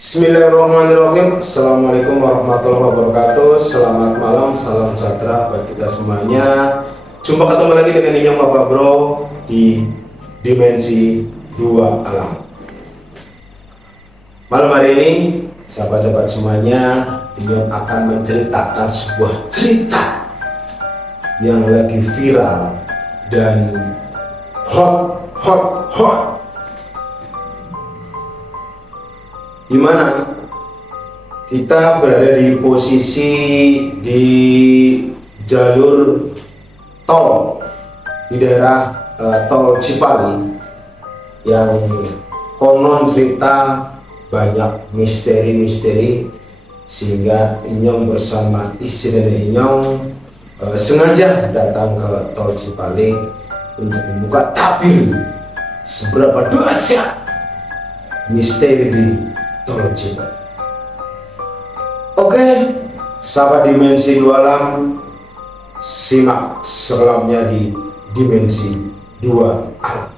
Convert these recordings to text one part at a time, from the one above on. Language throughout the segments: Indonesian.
Bismillahirrahmanirrahim. Assalamualaikum warahmatullahi wabarakatuh. Selamat malam, salam sejahtera bagi kita semuanya. Jumpa ketemu lagi dengan Inyong Bapak Bro di Dimensi 2 Alam. Malam hari ini, sahabat-sahabat semuanya, Inyong akan menceritakan sebuah cerita yang lagi viral dan hot. Di mana kita berada di posisi di jalur tol di daerah tol Cipali yang konon cerita banyak misteri-misteri, sehingga Inyong bersama istri dan Inyong sengaja datang ke tol Cipali untuk membuka tabir seberapa dahsyat misteri di tol Cipali. Oke, sahabat Dimensi 2 Alam, simak selengkapnya di Dimensi 2 Alam.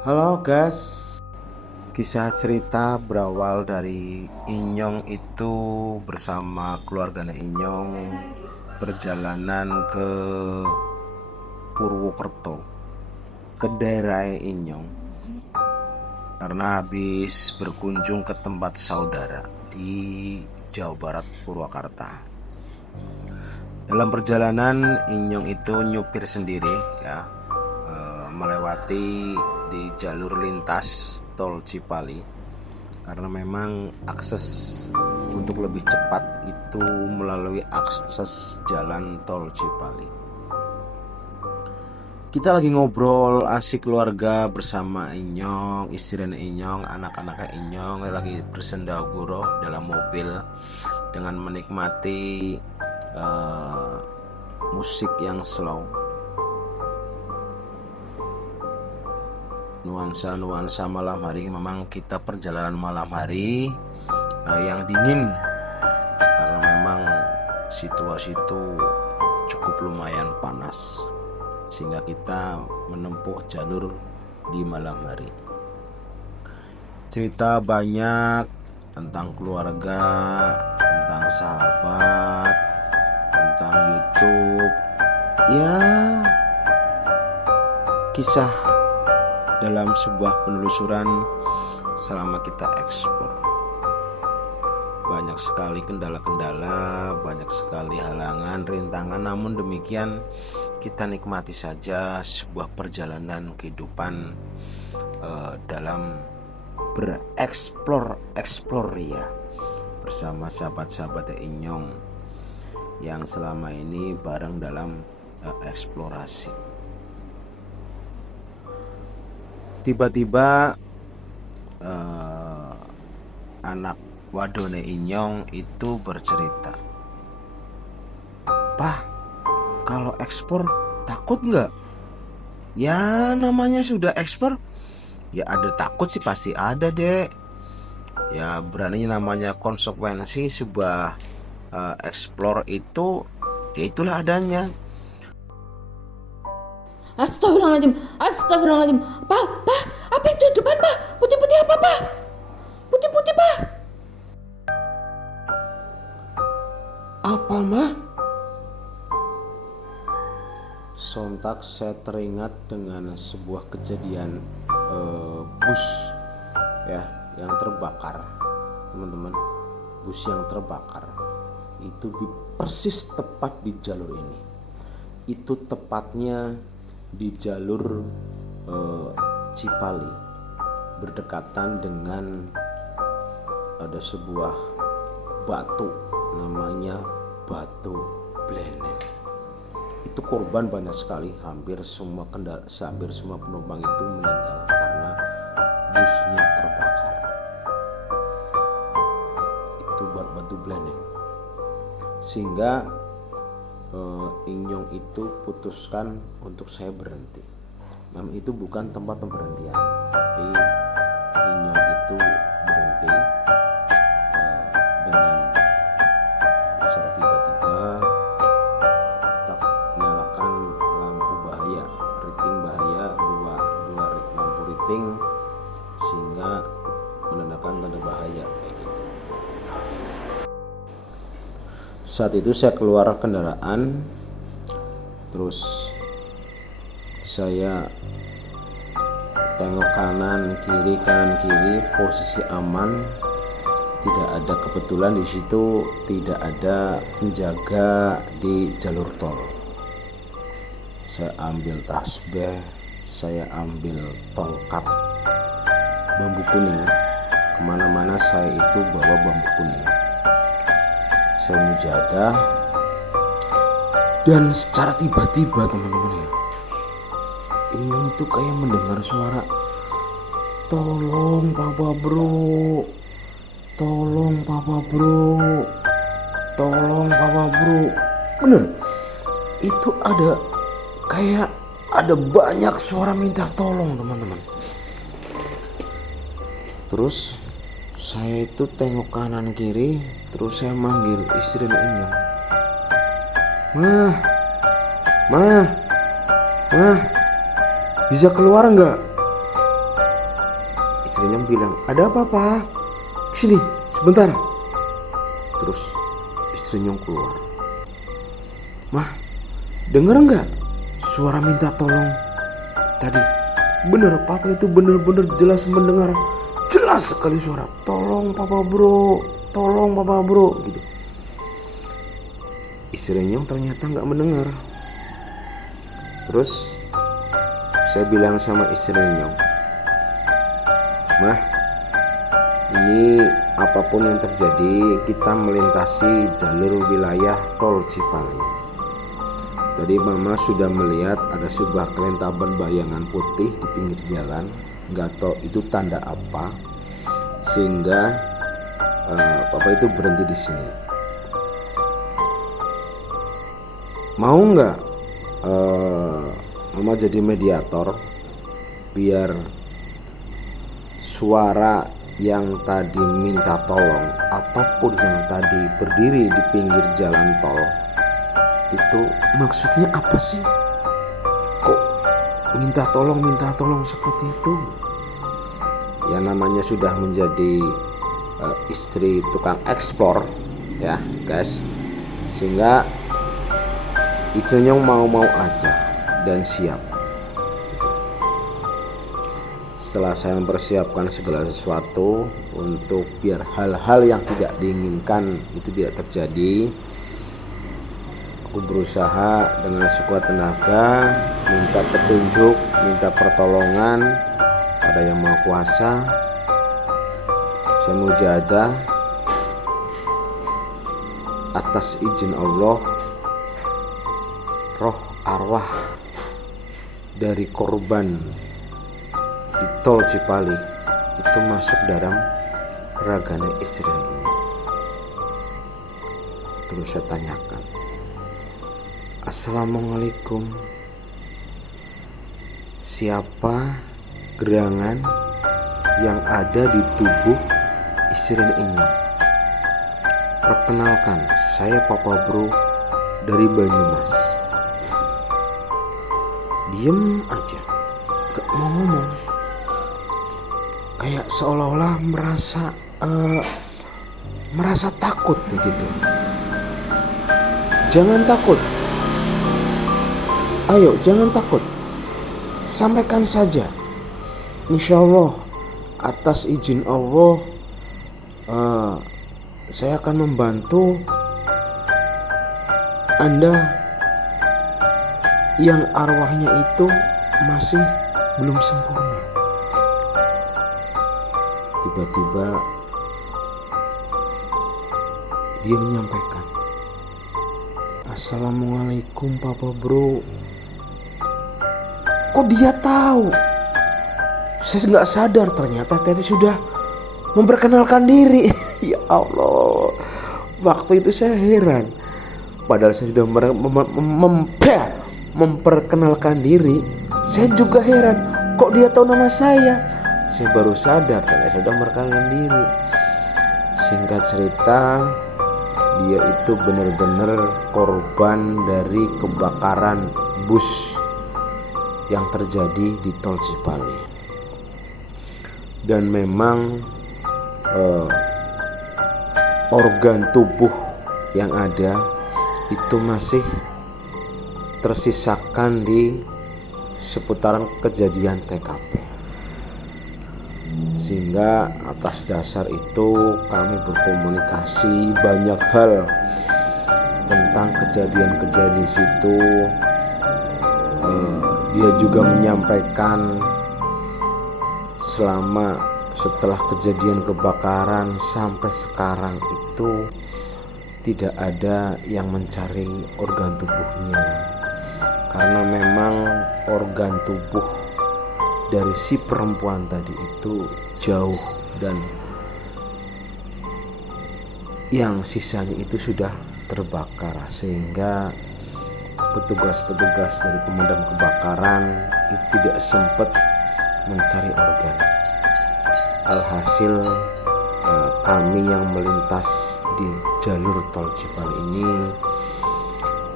Halo guys, kisah cerita berawal dari Inyong itu bersama keluarga Inyong perjalanan ke Purwokerto, ke daerah Inyong, karena habis berkunjung ke tempat saudara di Jawa Barat, Purwakarta. Dalam perjalanan Inyong itu nyupir sendiri ya, melewati di jalur lintas tol Cipali, karena memang akses untuk lebih cepat itu melalui akses jalan tol Cipali. Kita lagi ngobrol asik keluarga bersama Inyong, istri dan Inyong, anak-anak Inyong lagi bersendaguro dalam mobil dengan menikmati musik yang slow, nuansa malam hari. Memang kita perjalanan malam hari yang dingin, karena memang situasi itu cukup lumayan panas, sehingga kita menempuh jalur di malam hari. Cerita banyak tentang keluarga, tentang sahabat, tentang YouTube, ya kisah dalam sebuah penelusuran selama kita eksplor. Banyak sekali kendala-kendala, banyak sekali halangan, rintangan, namun demikian kita nikmati saja sebuah perjalanan kehidupan dalam bereksplor ya, bersama sahabat-sahabat Inyong yang selama ini bareng dalam eksplorasi. Tiba-tiba anak wadone Inyong itu bercerita, "Pah, kalau ekspor takut nggak?" Ya namanya sudah expert, ya ada takut sih pasti ada dek. Ya berani, namanya konsekuensi sebuah explore itu, ya itulah adanya. Astagfirullahaladzim, astagfirullahaladzim. Pak, pak, apa itu depan pak? Putih-putih apa pak? Putih-putih pak. Apa mah? Sontak saya teringat dengan sebuah kejadian bus ya yang terbakar, teman-teman. Bus yang terbakar itu persis tepat di jalur ini. Itu tepatnya di jalur Cipali, berdekatan dengan ada sebuah batu namanya Batu Bleneng. Itu korban banyak sekali, hampir semua penumpang itu meninggal karena busnya terbakar. Itu Batu Bleneng. Sehingga Inyong itu putuskan untuk saya berhenti. Memang itu bukan tempat pemberhentian, tapi Inyong itu berhenti dengan secara tiba-tiba tak nyalakan lampu bahaya, riting bahaya, dua lampu riting, sehingga menandakan tanda bahaya kayak gitu. Saat itu saya keluar kendaraan, terus saya tengok kanan kiri, posisi aman, tidak ada, kebetulan di situ tidak ada penjaga di jalur tol. Saya ambil tasbih, saya ambil tongkat bambu kuning, kemana-mana saya itu bawa bambu kuning. Saya mujahadah, dan secara tiba-tiba teman-teman ya, ini itu kayak mendengar suara, tolong papa bro, tolong papa bro, tolong papa bro. Bener, itu ada kayak ada banyak suara minta tolong teman-teman. Terus saya itu tengok kanan kiri, terus saya manggil istri Inyong, mah, bisa keluar nggak? Istrinya bilang, ada apa pak? Sini sebentar. Terus istrinya keluar, mah, denger nggak suara minta tolong tadi? Bener, papa itu bener-bener jelas mendengar, jelas sekali suara, tolong papa bro, tolong papa bro gitu. Istrinya ternyata nggak mendengar. Terus saya bilang sama istrinya, mah, ini apapun yang terjadi, kita melintasi jalur wilayah tol Cipali. Tadi mama sudah melihat ada sebuah kelintaban bayangan putih di pinggir jalan, nggak tahu itu tanda apa, sehingga papa itu berhenti di sini. Mau nggak mama jadi mediator biar suara yang tadi minta tolong ataupun yang tadi berdiri di pinggir jalan tol itu maksudnya apa sih? Kok minta tolong seperti itu? Ya namanya sudah menjadi istri tukang ekspor ya guys, sehingga istrinya mau aja dan siap. Setelah saya mempersiapkan segala sesuatu untuk biar hal-hal yang tidak diinginkan itu tidak terjadi, aku berusaha dengan sekuat tenaga minta petunjuk, minta pertolongan pada Yang Maha Kuasa. Saya mujahadah atas izin Allah, roh arwah dari korban di tol Cipali itu masuk dalam raganya istri ini. Terus saya tanyakan, assalamualaikum, siapa gerangan yang ada di tubuh istri Inyong. Perkenalkan, saya Papa Bro dari Banyumas. Diem aja, gak mau ngomong, kayak seolah-olah merasa takut begitu. Jangan takut, ayo jangan takut, sampaikan saja. Insya Allah atas izin Allah saya akan membantu Anda yang arwahnya itu masih belum sempurna. Tiba-tiba dia menyampaikan, Assalamualaikum Papa Bro. Kok dia tahu? Saya nggak sadar ternyata tadi sudah memperkenalkan diri. Ya Allah, waktu itu saya heran. Padahal saya sudah memperkenalkan diri. Saya juga heran, kok dia tahu nama saya. Saya baru sadar ternyata saya sudah memperkenalkan diri. Singkat cerita, dia itu benar-benar korban dari kebakaran bus yang terjadi di Tol Cipali. Dan memang organ tubuh yang ada itu masih tersisakan di seputaran kejadian TKP. Sehingga atas dasar itu kami berkomunikasi banyak hal tentang kejadian-kejadian di situ. Dia juga menyampaikan setelah kejadian kebakaran sampai sekarang itu tidak ada yang mencari organ tubuhnya, karena memang organ tubuh dari si perempuan tadi itu jauh dan yang sisanya itu sudah terbakar, sehingga petugas-petugas dari pemadam kebakaran itu tidak sempat mencari organ. Alhasil kami yang melintas di jalur Tol Cipali ini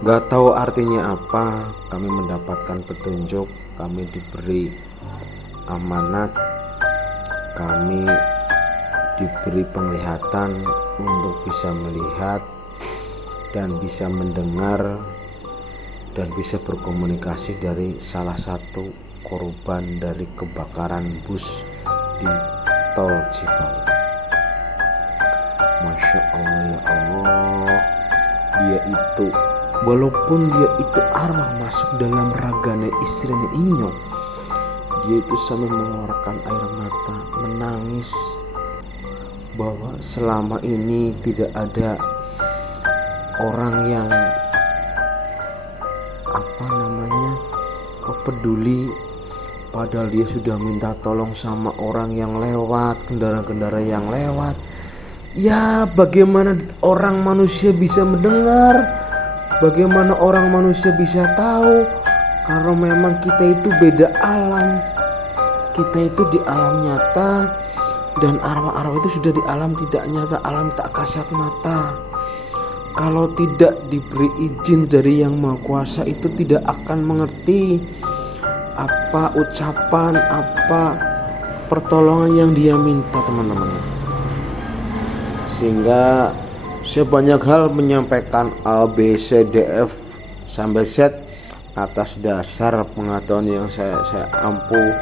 gak tahu artinya apa, kami mendapatkan petunjuk, kami diberi amanat, kami diberi penglihatan untuk bisa melihat dan bisa mendengar dan bisa berkomunikasi dari salah satu korban dari kebakaran bus di Tol Cipali. Masya Allah, ya Allah, dia itu walaupun dia itu arwah masuk dalam raganya istrinya Inyong, dia itu sambil mengeluarkan air mata, menangis bahwa selama ini tidak ada orang yang peduli, padahal dia sudah minta tolong sama orang yang lewat, kendaraan-kendaraan yang lewat. Ya, bagaimana orang manusia bisa mendengar? Bagaimana orang manusia bisa tahu? Karena memang kita itu beda alam. Kita itu di alam nyata, dan arwah-arwah itu sudah di alam tidak nyata, alam tak kasat mata. Kalau tidak diberi izin dari Yang Maha Kuasa, itu tidak akan mengerti apa ucapan, apa pertolongan yang dia minta, teman-teman. Sehingga saya banyak hal menyampaikan A, B, C, D, F sampai Z atas dasar pengetahuan yang saya ampuh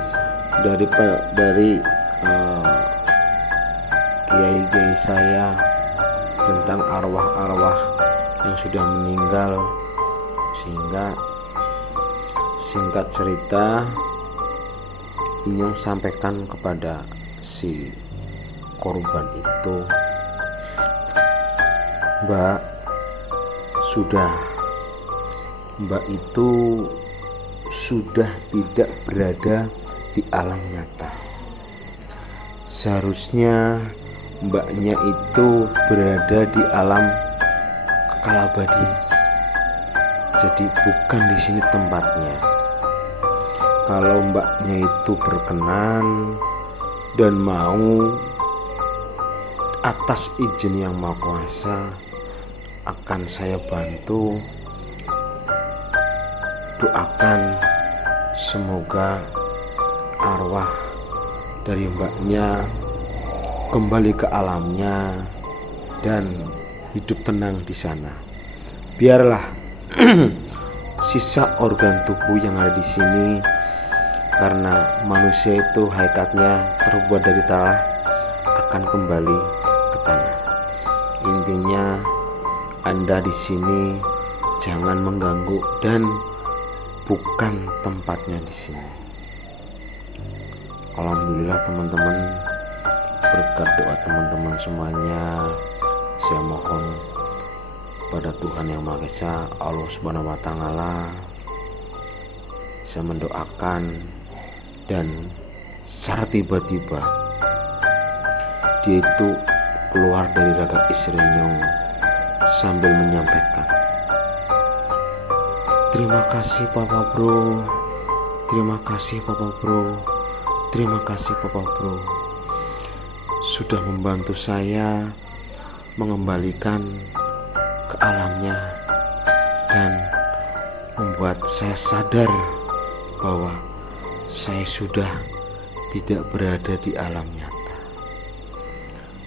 dari kiai-kiai saya tentang arwah-arwah yang sudah meninggal. Sehingga singkat cerita, Inyong sampaikan kepada si korban itu, Mbak itu sudah tidak berada di alam nyata. Seharusnya mbaknya itu berada di alam kekal abadi. Jadi bukan di sini tempatnya. kalau mbaknya itu berkenan dan mau, atas izin Yang Maha Kuasa akan saya bantu. Doakan semoga arwah dari mbaknya kembali ke alamnya dan hidup tenang di sana. Biarlah sisa organ tubuh yang ada di sini, karena manusia itu hakikatnya terbuat dari tanah, akan kembali ke tanah. Intinya Anda di sini jangan mengganggu dan bukan tempatnya di sini. Alhamdulillah teman-teman, berkat doa teman-teman semuanya, saya mohon pada Tuhan Yang Maha Esa, Allah Subhanahu wa Ta'ala, saya mendoakan, dan secara tiba-tiba dia itu keluar dari raga istri Nyong sambil menyampaikan, terima kasih Papa Bro, terima kasih Papa Bro, terima kasih Papa Bro, sudah membantu saya mengembalikan ke alamnya dan membuat saya sadar bahwa saya sudah tidak berada di alam nyata.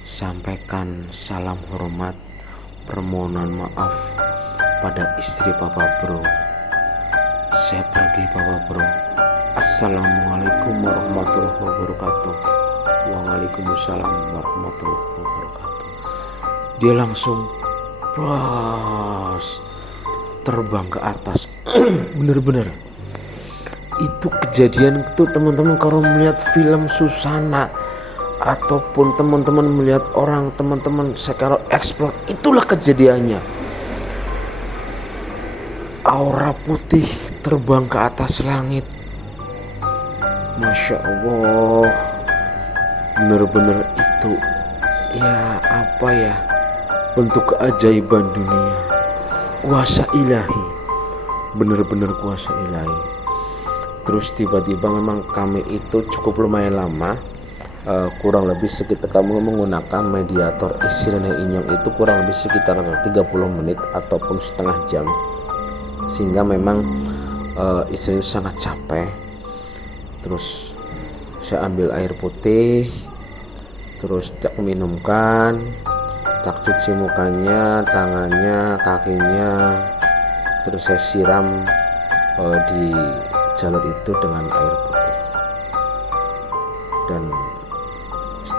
Sampaikan salam hormat, permohonan maaf pada istri Papa Bro. Saya pergi Papa Bro. Assalamualaikum warahmatullahi wabarakatuh. Waalaikumsalam warahmatullahi wabarakatuh. Dia langsung terbang ke atas. Bener-bener itu kejadian itu teman-teman, kalau melihat film Susana ataupun teman-teman melihat orang teman-teman sekarang explore, itulah kejadiannya. Aura putih terbang ke atas langit. Masya Allah, bener-bener itu ya apa ya, bentuk keajaiban dunia, kuasa ilahi, bener-bener kuasa ilahi. Terus tiba-tiba memang kami itu cukup lumayan lama, kurang lebih sekitar, kami menggunakan mediator isi Nenek Inyong itu kurang lebih sekitar 30 menit ataupun setengah jam, sehingga memang istri itu sangat capek. Terus saya ambil air putih, terus tak minumkan, tak cuci mukanya, tangannya, kakinya, terus saya siram di jalur itu dengan air putih, dan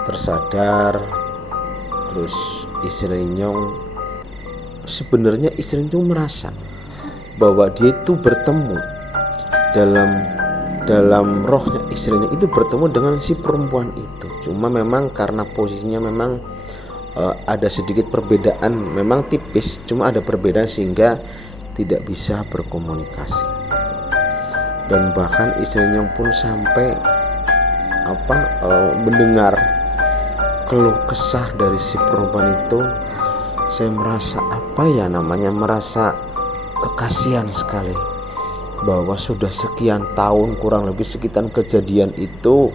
tersadar. Terus istri Nyong, sebenarnya istri Nyong merasa bahwa dia itu bertemu dalam rohnya, istrinya itu bertemu dengan si perempuan itu. Cuma memang karena posisinya memang ada sedikit perbedaan, memang tipis, cuma ada perbedaan sehingga tidak bisa berkomunikasi. Dan bahkan istrinya pun sampai mendengar keluh kesah dari si perempuan itu. Saya merasa merasa kasihan sekali, bahwa sudah sekian tahun, kurang lebih sekitar kejadian itu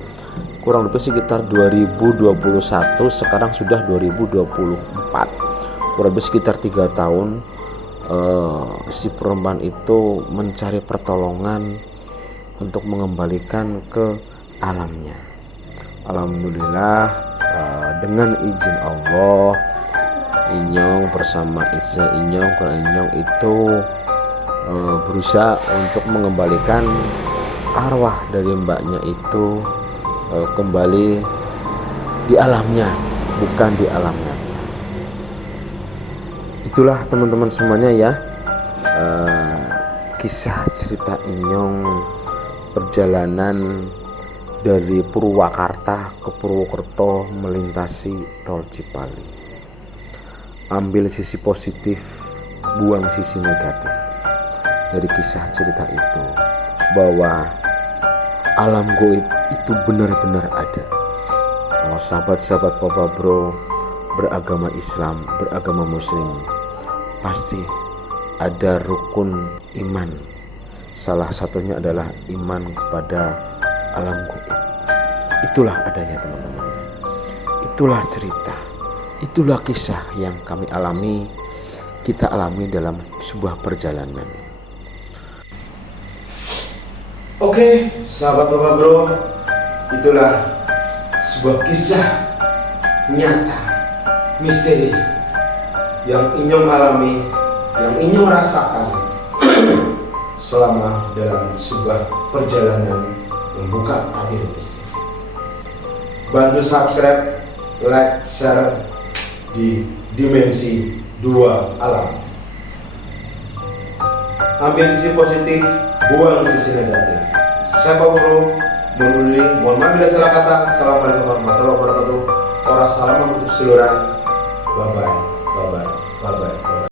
kurang lebih sekitar 2021, sekarang sudah 2024, kurang lebih sekitar 3 tahun si perempuan itu mencari pertolongan untuk mengembalikan ke alamnya. Alhamdulillah, dengan izin Allah, Inyong bersama istri Inyong itu berusaha untuk mengembalikan arwah dari mbaknya itu kembali di alamnya, bukan di alam nyata. Itulah teman-teman semuanya ya, kisah cerita Inyong perjalanan dari Purwakarta ke Purwokerto melintasi tol Cipali. Ambil sisi positif, buang sisi negatif dari kisah cerita itu, bahwa alam goib itu benar-benar ada. Kalau sahabat-sahabat Papa Bro beragama Islam, beragama Muslim, pasti ada rukun iman salah satunya adalah iman kepada alam gaib. Itulah adanya teman-teman. Itulah cerita. Itulah kisah yang kami alami, kita alami dalam sebuah perjalanan. Oke, sahabat Bapak Bro, itulah sebuah kisah nyata, misteri yang Inyong alami, yang Inyong rasakan selama dalam sebuah perjalanan membuka tabir misteri. Bantu subscribe, like, share di dimensi 2 alam. Ambil sisi positif, buang sisi negatif. Saya Pak Bro, mohon maaf bila salah kata. Assalamualaikum warahmatullahi wabarakatuh. Wassalamualaikum warahmatullahi wabarakatuh. Bye bye.